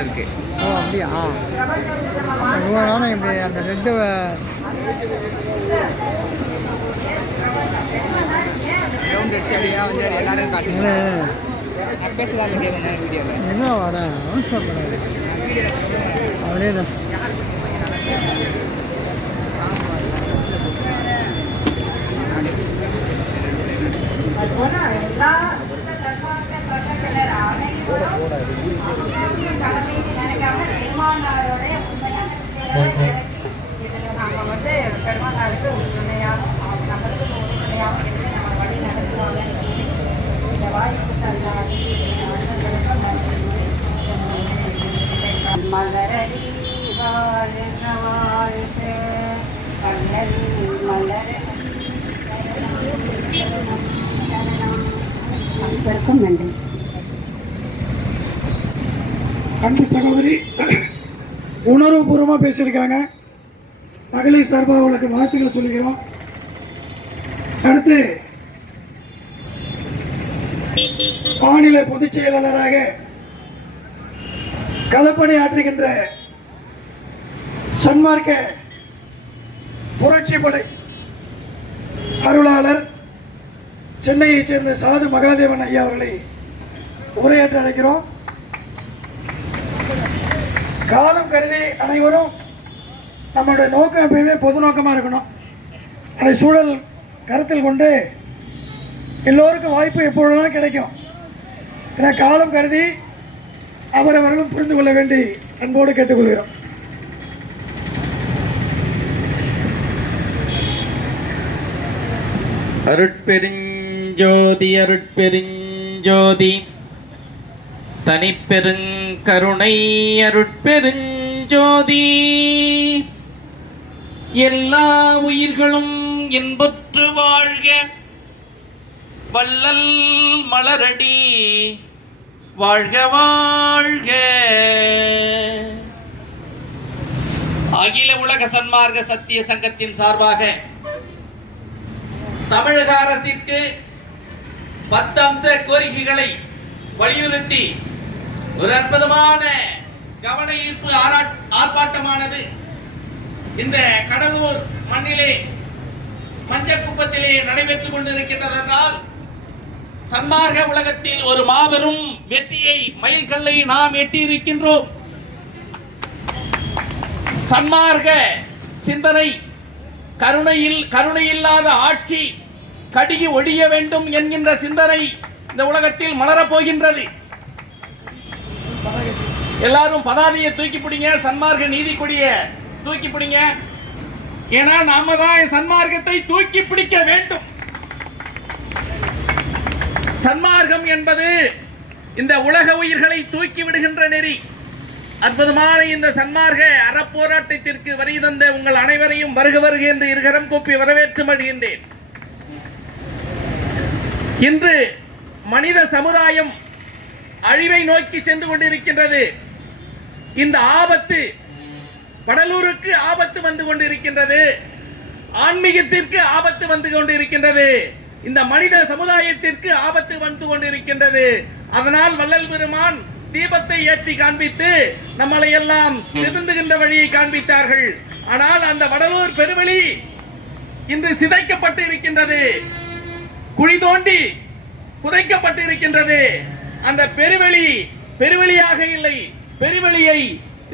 இருக்கு. ஓ அப்படியா? நானும் இப்படி அந்த ரெட்டு ரவுண்ட் அடிச்சு அப்படியே வந்து எல்லாரும் காட்டுங்க. நான் பேசலாம் கேட்கணும் வீடியோவில். என்ன வர அவசரப்படாது, அப்படியே தான். மலரடி வாழ்க வாழ்க கண்ணல் மலரடி அனைவருக்கும் நன்றி. அன்பு சகோதரி உணர்வுபூர்வமாக பேசியிருக்காங்க. மகளிர் சார்பாக அவங்களுக்கு வாழ்த்துக்களை சொல்லிக்கிறோம். அடுத்து மாநில பொதுச் செயலாளராக களப்பணி ஆற்றுகின்ற சன்மார்க்க புரட்சிப்படை அருளாளர் சென்னையைச் சேர்ந்த சாது மகாதேவன் ஐயா அவர்களை உரையாற்ற அழைக்கிறோம். காலம் கருதி அனைவரும் நம்மளுடைய நோக்கம் எப்பயுமே பொது நோக்கமாக இருக்கணும். அதை சூழல் கருத்தில் கொண்டு எல்லோருக்கும் வாய்ப்பு எப்பொழுதும் கிடைக்கும். ஏன்னா காலம் கருதி அவரவர்களும் புரிந்து கொள்ள வேண்டி அன்போடு கேட்டுக்கொள்கிறோம். அருட்பெருஞ்சோதி அருட்பெருஞ்சோதி தனிப்பெருங்கருணை அருட்பெருஞ்சோதி எல்லா உயிர்களும் இன்புற்று வாழ்க வள்ளல் மலரடி வாழ்க வாழ்க. அகில உலக சன்மார்க்க சத்திய சங்கத்தின் சார்பாக தமிழக அரசிற்கு 10 அம்ச கோரிக்கைகளை வலியுறுத்தி ஒரு அற்புதமான கவன ஈர்ப்பு ஆர்ப்பாட்டமானது இந்த கடலூர் மண்ணிலே மஞ்சக்குப்பத்திலே நடைபெற்றுக் கொண்டிருக்கின்றது என்றால் சன்மார்க்க உலகத்தில் ஒரு மாபெரும் வெற்றியை மைல்கல்லை நாம் எட்டியிருக்கின்றோம். சன்மார்க்க சிந்தனை, கருணையில்லாத ஆட்சி கடுகி ஒழிய வேண்டும் என்கின்ற சிந்தனை இந்த உலகத்தில் மலரப் போகின்றது. எல்லாரும் பதாதியை தூக்கி பிடிங்க, சன்மார்க்க நீதி கொடிய தூக்கி பிடிங்க. ஏன்னா நாம தான் சன்மார்க்கத்தை தூக்கி பிடிக்க வேண்டும். சன்மார்க்கம் என்பது இந்த உலக உயிர்களை தூக்கி விடுகின்ற நெறி. அற்புதமான இந்த சன்மார்க்க அறப்போராட்டத்திற்கு வருகை தந்த உங்கள் அனைவரையும் வருக வருக என்று இருகரம் கூப்பி வரவேற்று மகிழ்கின்றேன். இன்று மனித சமுதாயம் அழிவை நோக்கி சென்று கொண்டிருக்கின்றது. இந்த ஆபத்து வடலூருக்கு ஆபத்து வந்து கொண்டிருக்கின்றது, ஆன்மீகத்திற்கு ஆபத்து வந்து கொண்டிருக்கின்றது, இந்த மனித சமுதாயத்திற்கு ஆபத்து வந்து கொண்டிருக்கின்றது. அதனால் வள்ளல் பெருமான் தீபத்தை ஏற்றி காண்பித்து நம்மளை எல்லாம் திருந்துகின்ற வழியை காண்பித்தார்கள். ஆனால் அந்த வடலூர் பெருவெளி இன்று சிதைக்கப்பட்டு இருக்கின்றது, குழி தோண்டி புதைக்கப்பட்டு இருக்கின்றது. அந்த பெருவெளியாக இல்லை, பெருவெளியை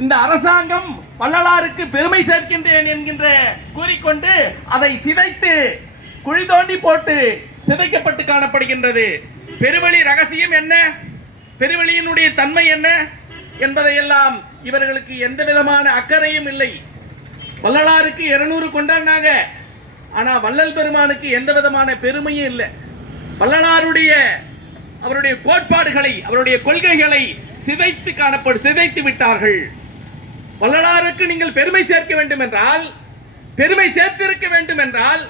இந்த அரசாங்கம் வள்ளலாருக்கு பெருமை சேர்க்கின்றேன் என்கின்ற கூறிக்கொண்டு அதை சிதைத்து குழி தோண்டி போட்டு சிதைக்கப்பட்டு காணப்படுகின்றது. பெருவெளி ரகசியம் என்ன, பெருவெளியினுடைய தன்மை என்ன என்பதையெல்லாம் இவர்களுக்கு எந்த விதமான அக்கறையும் இல்லை. வள்ளலாருக்கு 200 கொண்டாடினாங்க, ஆனா வள்ளல் பெருமானுக்கு எந்த விதமான பெருமையும் இல்லை. வள்ளலாருடைய அவருடைய கோட்பாடுகளை, அவருடைய கொள்கைகளை சிதைத்து விட்டார்கள். வள்ளலாருக்கு நீங்கள் பெருமை சேர்க்க வேண்டும் என்றால், பெருமை சேர்த்திருக்க வேண்டும் என்றால்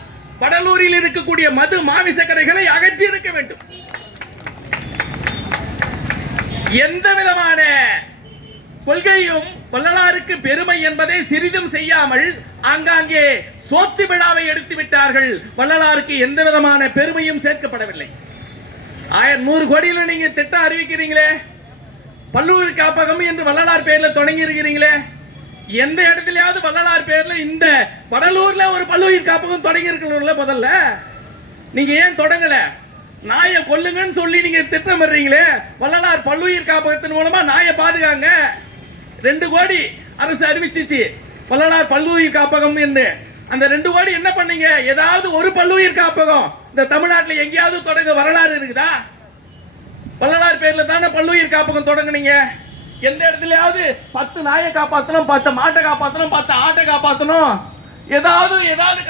வடலூரில் இருக்கக்கூடிய மது மாமிச கடைகளை அகற்றி இருக்க வேண்டும். எந்த விதமான கொள்கையும் வள்ளலாருக்கு பெருமை என்பதை சிறிதும் செய்யாமல் ஆங்காங்கே சோத்து விழாவை எடுத்து விட்டார்கள். வள்ளலாருக்கு எந்த விதமான பெருமையும் சேர்க்கப்படவில்லை. 100 கோடியில் நீங்க திட்டம் அறிவிக்கிறீங்களே, பல்லுயிர் காப்பகம் என்று வள்ளலார் பேர்ல தொடங்கி இருக்கிறீங்களே, எந்த இடத்துலயாவது வள்ளலார் பேர்ல இந்த வடலூர்ல ஒரு பல்லுயிர் காப்பகம் தொடங்கி இருக்கணும்ல? முதல்ல நீங்க ஏன் தொடங்கல? நாயை கொல்லுங்கன்னு சொல்லி நீங்க திட்டமிடுறீங்களே, வள்ளலார் பல்லுயிர் காப்பகத்தின் மூலமா நாயை பாதுகாங்க. 2 கோடி அரசு அறிவிச்சிச்சு வள்ளலார் பல்லுயிர் காப்பகம் என்று. அந்த 2 கோடி என்ன பண்ணீங்க? ஏதாவது ஒரு பல்லுயிர் காப்பகம் இந்த தமிழ்நாட்டில் எங்கேயாவது தொடங்க வரலாறு இருக்குதா? வள்ளலார் பேர்ல தானே பல்லுயிர் காப்பகம் தொடங்குனீங்க. எந்த இடத்துலயாவது 10 நாயை காப்பாத்தணும், 10 மாட்டை காப்பாத்தணும், 10 ஆட்டை காப்பாத்தணும், ஏதாவது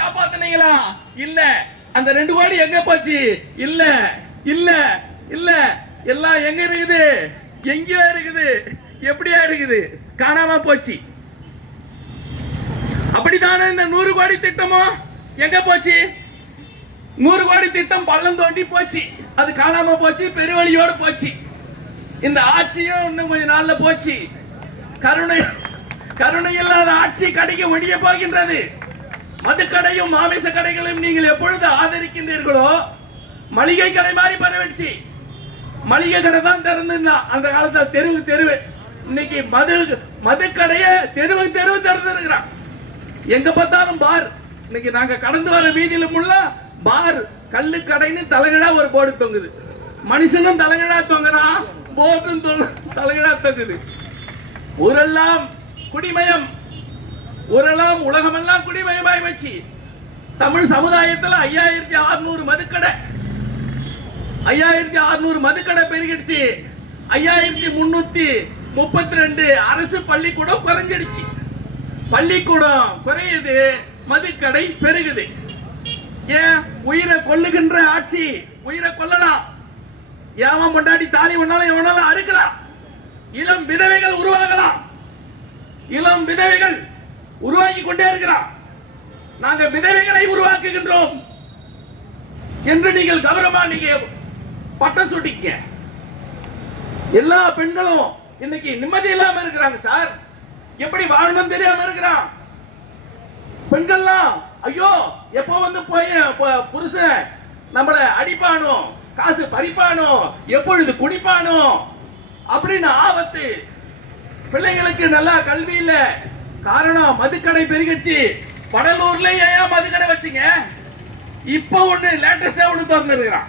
காப்பாத்துனீங்களா? இல்ல. அந்த 2 கோடி எங்க போச்சு? இல்ல இல்ல இல்ல. எல்லாம் எங்க இருக்குது? எங்கேயோ இருக்குது. எப்படியா இருக்குது? காணாம போச்சு. அப்படித்தானே இந்த 100 கோடி திட்டமும் எங்க போச்சு? 100 கோடி திட்டம் பள்ளம் தோண்டி போச்சு, அது காணாம போச்சு, பெருவழியோடு போச்சு. இந்த ஆட்சியும் இன்னும் கொஞ்ச நாள்ல போச்சு. கருணை இல்லாத ஆட்சி கடைக்கு முடிய போகின்றது. மதுக்கடையும் மாமிச கடைகளையும் நீங்கள் எப்பொழுது ஆதரிக்கின்றீர்களோ, மளிகை கடை மாதிரி பரவச்சு. மளிகை கடை தான் திறந்துன்னா அந்த காலத்துல தெருவு. இன்னைக்கு மதுக்கடைய தெருவு திறந்துருக்கிறான். எங்க பார்த்தாலும் பார். இன்னைக்கு நாங்க கடந்து வர வீதியில முள்ள பார், கல்லு கடைன்னு தலைகடா ஒரு போர்டு தொங்குது. மனுஷனும் தலைகடா தொங்குறான், போர்டும் தலைகடா தொங்குது. ஊரெல்லாம் குடிமயம், ஊரெல்லாம் உலகமெல்லாம் குடிமயமாய் வச்சு தமிழ் சமுதாயத்துல 5600 மதுக்கடை 5600 மதுக்கடை பெருகிடுச்சு. 5332 அரசு பள்ளிக்கூடம் குறைஞ்சிடுச்சு. பள்ளிக்கூடம் குறையுது, மதுக்கடை பெருகுது. ஏன்? உயிரை கொல்லுகின்ற ஆட்சி. உயிரை கொல்லலாம், ஏவன் கொண்டாடி தாலி ஒன்னாலும் எவனாலும் அறுக்கலாம். இளம் விதவைகள் உருவாகலாம், இளம் விதவைகள் உருவாக்கி கொண்டே இருக்கிறான். நாங்க விதவைகளை உருவாக்குகின்றோம் என்று நீங்கள் கௌரவமா நீங்க பட்டம் சுட்டிக்க. எல்லா பெண்களும் இன்னைக்கு நிம்மதி இல்லாம இருக்கிறாங்க சார். எப்படி வாழணும் தெரியாம இருக்கிறான். பெண்கள்லாம் ஐயோ எப்போ வந்து போய் புருஷன் நம்மளை அடிப்பானோ, காசு பறிப்பானோ, எப்பொழுது குடிப்பானோ அப்படின்னு ஆபத்து. பிள்ளைங்களுக்கு நல்லா கல்வி இல்ல. காரணம் மதுக்கடை பெருகிடுச்சு. வடலூர்ல ஏன் மதுக்கடை வச்சீங்க? இப்ப ஒண்ணு லேட்டஸ்டா ஒண்ணு திறந்து இருக்கிறான்.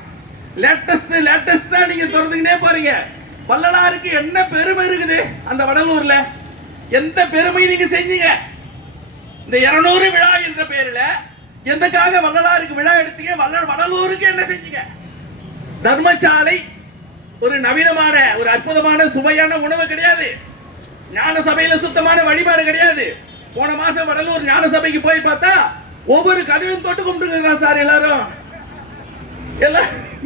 லேட்டஸ்டா நீங்க திறந்துக்கிட்டே பாருங்க. வள்ளலாருக்கு என்ன பெருமை இருக்குது அந்த வடலூர்ல? எந்த பெருமை நீங்க செஞ்சீங்க? இந்த 200 விழா என்ற பெயரில் எந்தக்காக வள்ளலாருக்கு விழா எடுத்தீங்க? வடலூருக்கு என்ன செஞ்சீங்க? தர்மசாலை ஒரு நவீனமான ஒரு அற்புதமான சுவையான உணவு கிடையாது. ஞான சபையில சுத்தமான வழிபாடு கிடையாது. போன மாசம் வடலூர் ஞான சபைக்கு போய் பார்த்தா ஒவ்வொரு கதவையும் தொட்டு கும்பிட்டு சார். எல்லாரும்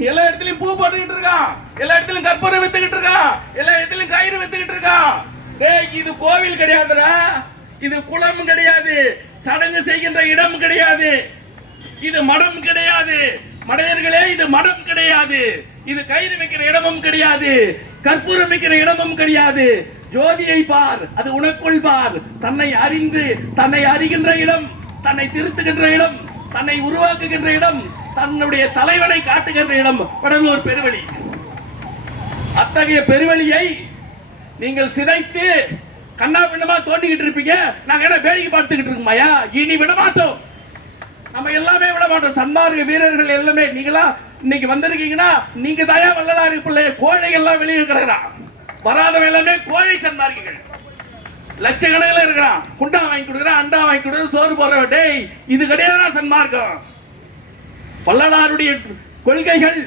எல்லா இடத்துலயும் பூ போட்டுக்கிட்டு இருக்கான், எல்லா இடத்துலயும் கற்பூரம் வித்துக்கிட்டு இருக்கான், எல்லா இடத்துலயும் கயிறு வித்துக்கிட்டு இருக்கான். இது கோவில் கிடையாதுடா, இது குளம் கிடையாது, சடங்கு செய்கின்ற இடம் கிடையாது, இது மடம் கிடையாது. மடையர்களே, இது மடம் கிடையாது, இது கயிறு வைக்கிற இடமும் கிடையாது, கற்பூரம் வைக்கிற இடமும் கிடையாது. ஜோதியை பார், அது உனக்குள் பார். தன்னை அறிந்து தன்னை அறிகின்ற இடம், தன்னை திருத்துகின்ற இடம், தன்னை உருவாக்குகின்ற இடம், தன்னுடைய தலைவனை காட்டுகின்ற இடம் வடலூர் பெருவழி. அத்தகைய பெருவழியை நீங்கள் சிதைத்து கண்ணா பின்னமா தோண்டிக்கிட்டு இருப்பீங்க. நாங்க என்ன வேடிக்கை பார்த்துக்கிட்டு இருக்கோமாயா? இனி விட மாட்டோம். நம்ம எல்லாமே விட மாட்டோம். சன்மார்க்க வீரர்கள் எல்லாமே நீங்களா இன்னைக்கு வந்திருக்கீங்கன்னா நீங்க தயா வள்ளலாறு பிள்ளை. கோழைகள் எல்லாம் வெளியே கிடக்குறான். வராதவங்க எல்லாமே கோழை சன்மார்க்கிகள். லட்சக்கணக்கில் இருக்கிறான். குண்டா வாங்கி கொடுக்குறான், அண்டா வாங்கி கொடுக்குற, சோறு போடுற. டேய், இது கிடையாது சன்மார்க்கம். வள்ளலாருடைய கொள்கைகள்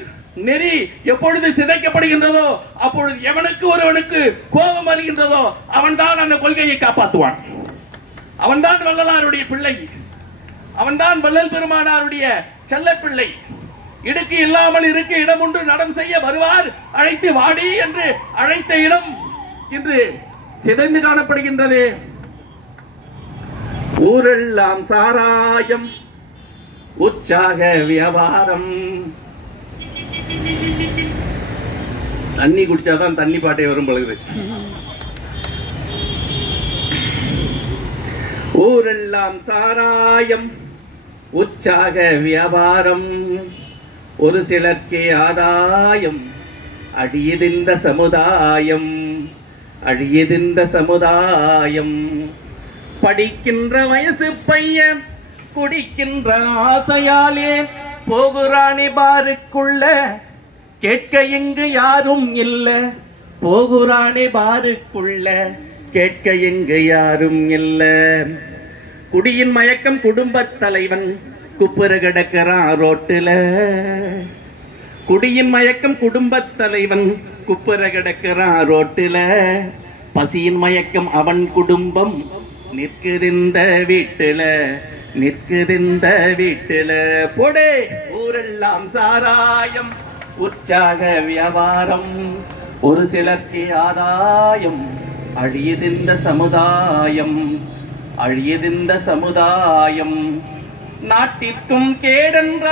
நெறி எப்பொழுது சிதைக்கப்படுகின்றதோ அப்பொழுது எவனுக்கு ஒருவனுக்கு கோபம் வருகின்றதோ அவன்தான் அந்த கொள்கையை காப்பாற்றுவான். அவன்தான் வள்ளலாருடைய பிள்ளை, அவன்தான் வள்ளல் பெருமானாருடைய செல்ல பிள்ளை. இடுக்கு இல்லாமல் இருக்க இடம் ஒன்று நடம் செய்ய வருவார், அழைத்து வாடி என்று அழைத்த இடம் இன்று சிதைந்து காணப்படுகின்றது. ஊரெல்லாம் சாராயம், உற்சாக வியாபாரம். தண்ணி குடிச்சாதான் தண்ணி பாட்டை வரும் பொழுது. ஊரெல்லாம் சாராயம், உற்சாக வியாபாரம், ஒரு சிலர்க்கே ஆதாயம், அடியதிந்த சமுதாயம். அழியதிந்த சமுதாயம். படிக்கின்ற வயசு பையன் குடிக்கின்ற ஆசையாலே போகுறானே பாருக்குள்ள, கேட்க இங்கு யாரும் இல்ல. போகுறானே பாருக்குள்ள, கேட்க இங்கு யாரும் இல்ல. குடியின் மயக்கம் குடும்பத் தலைவன் குப்புற கிடக்கிறான் ரோட்டுல. குடியின் மயக்கம் குடும்பத் தலைவன் குப்புற கிடக்கிறான் ரோட்டுல. பசியின் மயக்கம் அவன் குடும்பம் நிற்குதிந்த வீட்டுல, நிற்குதிந்த வீட்டுல. போடே ஊரெல்லாம் சாராயம், உற்சாக வியாபாரம், ஒரு சிலர்க்கு ஆதாயம். அழியதிந்த சமுதாயம், அழியதிந்த சமுதாயம். நாட்டிற்கும் கேடென்றார்,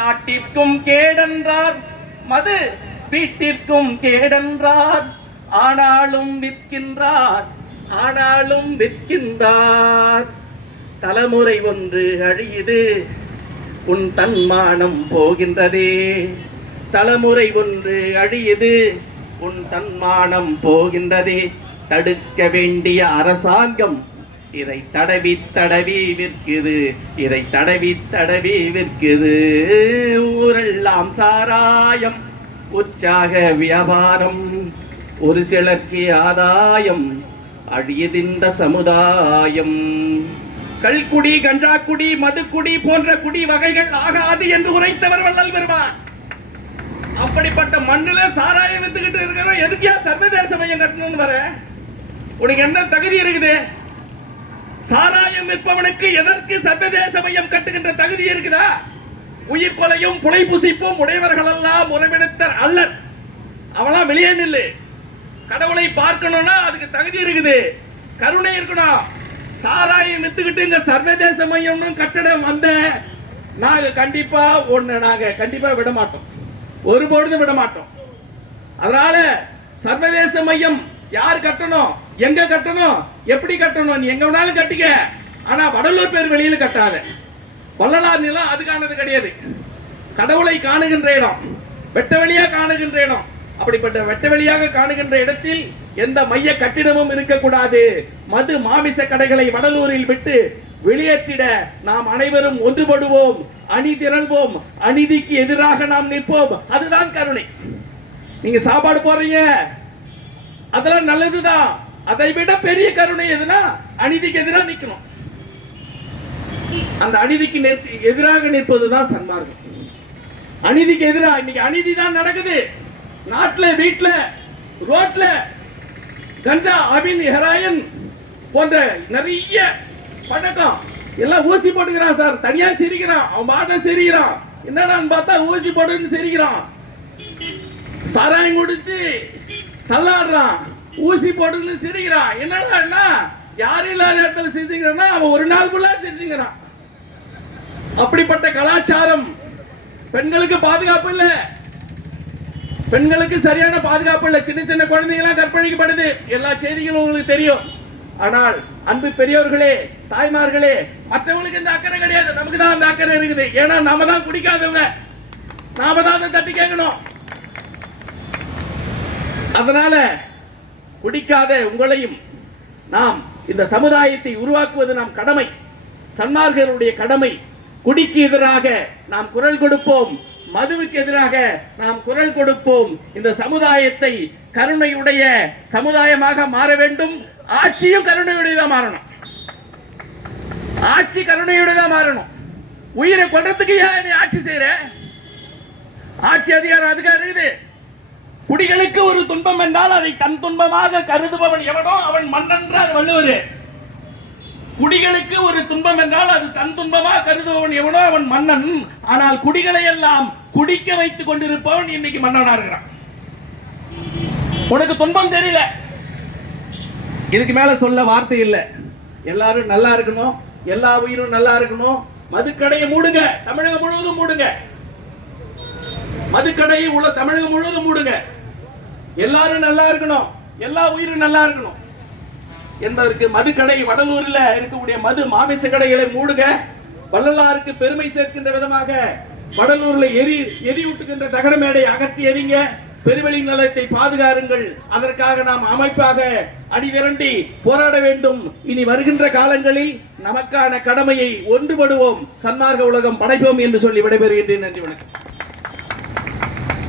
நாட்டிற்கும் கேடென்றார், மது வீட்டிற்கும் கேடென்றார். ஆனாலும் விற்கின்றார், ஆனாலும் விற்கின்றார். தலைமுறை ஒன்று அழியுது, உன் தன்மானம் போகின்றதே. தலைமுறை ஒன்று அழியுது, உன் தன்மானம் போகின்றதே. தடுக்க வேண்டிய அரசாங்கம் இதை தடவி தடவி விற்குது, இதை தடவி தடவி விற்குது. ஊரெல்லாம் சாராயம், உற்சாக வியாபாரம், ஒரு சிலர்க்கு ஆதாயம். அழியதிந்த சமுதாயம். கல்குடி, கஞ்சாக்குடி, மதுக்குடி போன்ற குடி வகைகள் ஆகாது என்று உரைத்தவர் வள்ளல் பெருமான். அப்படிப்பட்ட மண்ணில சாராயம் வித்துக்கிட்டு இருக்கிற எதுக்கியா சர்வதேச மையம் கட்டணும்னு வர? உனக்கு என்ன தகுதி இருக்குது? சாராயம் விற்பவனுக்கு எதற்கு சர்வதேச மையம் கட்டுகின்ற தகுதி இருக்குதா? உயிர் கொலையும் புலை புசிப்பும் உடையவர்கள் எல்லாம் உறவினத்தர் அல்லர். அவனா வெளியே நில்லு. கடவுளை பார்க்கணும்னா அதுக்கு தகுதி இருக்குது, கருணை இருக்கணும். சாராயம் வித்துக்கிட்டு இங்க சர்வதேச மையம் கட்டடம் வந்த நாங்க கண்டிப்பா விட மாட்டோம், ஒருபொழுதும் விட மாட்டோம். அதனால சர்வதேச மையம் யார் கட்டணும், எங்க கட்டணும், எப்படி கட்டணும், நீ எங்க வேணாலும் கட்டிக்க. ஆனா வடலூர் பேர் வெளியில கட்டாத. வள்ளலார் நிலம் அதுக்கானது கிடையாது. கடவுளை காணுகின்ற இடம், வெட்ட வெளியா காணுகின்ற இடம். அப்படிப்பட்ட வெட்ட வெளியாக காணுகின்ற இடத்தில் எந்த மைய கட்டிடமும் இருக்கக்கூடாது. மது மாமிச கடைகளை வடலூரில் விட்டு வெளியேற்றிட நாம் அனைவரும் ஒன்றுபடுவோம், அணி திரள்வோம், அநீதிக்கு எதிராக நாம் நிற்போம். அதுதான் கருணை. நீங்க சாப்பாடு போறீங்க, அதெல்லாம் நல்லதுதான். அதை விட பெரிய கருணை எதுனா அநீதிக்கு எதிராக நிற்கணும். அந்த அநீதிக்கு எதிராக நிற்பதுதான் சன்மார்க்கம். அநீதிக்கு எதிராக இன்னைக்கு அநீதி தான் நடக்குது. நாட்டுல, வீட்டுல, ரோட்ல கஞ்சா, அபின், ஹெராயின் போன்ற நிறைய பழக்கம் எல்லாம் ஊசி போட்டுக்கிறான் சார். தனியா சிரிக்கிறான், அவன் பாட்ட சிரிக்கிறான். என்னடான்னு பார்த்தா ஊசி போடுன்னு சிரிக்கிறான். சாராயம் குடிச்சு தள்ளாடுறான், ஊசி போடுன்னு சிரிக்கிறான். என்னடா யாரும் இல்லாத இடத்துல சிரிக்கிறான்னா அவன் ஒரு நாள் ஃபுல்லா சிரிச்சுக்கிறான். அப்படிப்பட்ட கலாச்சாரம். பெண்களுக்கு பாதுகாப்பு இல்ல, பெண்களுக்கு சரியான பாதுகாப்பு இல்ல. சின்ன சின்ன குழந்தைகளாம் கற்பழிக்கப்படுது. எல்லா செய்திகளும் உங்களுக்கு தெரியும். ஆனால் அன்பு பெரியோர்களே, தாய்மார்களே, மற்றவங்களுக்கு இந்த அக்கறை கிடையாது, நமக்கு தான் அந்த அக்கறை இருக்குது. ஏன்னா நாம தான் குடிக்காதவங்க, நாம தான் தட்டி கேட்கணும். அதனால குடிக்காத உங்களையும் நாம் இந்த சமுதாயத்தை உருவாக்குவது நாம் கடமை, சன்மார்க்கருடைய கடமை. குடிக்கு எதிராக நாம் குரல் கொடுப்போம், மதுவுக்கு எதிராக நாம் குரல் கொடுப்போம். இந்த சமுதாயத்தை கருணையுடைய சமுதாயமாக மாற வேண்டும். ஆட்சியும் கருணையுடையதான் மாறணும். ஆட்சி கருணையுடையதான் மாறணும். உயிரை கொண்டதுக்கு ஏன் நீ ஆட்சி செய்யற? ஆட்சி அதிகாரம் அதுக்காக இருக்குது. குடிகளுக்கு ஒரு துன்பம் என்றால் அதை தன் துன்பமாக கருதுபவன் எவனோ அவன் மன்னன்றார் வள்ளுவர். குடிகளுக்கு ஒரு துன்பம் என்றால் அது தன் துன்பமாக கருதுபவன் எவனோ அவன் மன்னன். ஆனால் குடிகளை எல்லாம் குடிக்க வைத்துக் கொண்டிருப்பவன் இன்னைக்கு மன்னனா இருக்கிறான். உனக்கு துன்பம் தெரியல, இதுக்கு மேல சொல்ல வார்த்தை இல்லை. எல்லாரும் நல்லா இருக்கணும், எல்லா உயிரும் நல்லா இருக்கணும். மதுக்கடையை மூடுங்க, தமிழகம் முழுவதும் மூடுங்க. மதுக்கடையை உள்ள தமிழகம் முழுவதும் மூடுங்க. எல்லாரும் நல்லா இருக்கணும், எல்லா உயிரும் நல்லா இருக்கணும் என்பதற்கு மதுக்கடை வடலூரில் இருக்கக்கூடிய மது மாமிச கடைகளை மூடுங்க. வள்ளலாருக்கு பெருமை சேர்க்கின்ற விதமாக வடலூர்ல எரியூட்டுகின்ற தகர மேடை அகற்றி எறிங்க. பெருவெளி நலத்தை பாதுகாருங்கள். அதற்காக நாம் அமைப்பாக அணிதிரண்டி போராட வேண்டும். இனி வருகின்ற காலங்களில் நமக்கான கடமையை ஒன்றுபடுவோம், சன்மார்க்க உலகம் படைப்போம் என்று சொல்லி விடைபெறுகின்றேன். நன்றி, வணக்கம்.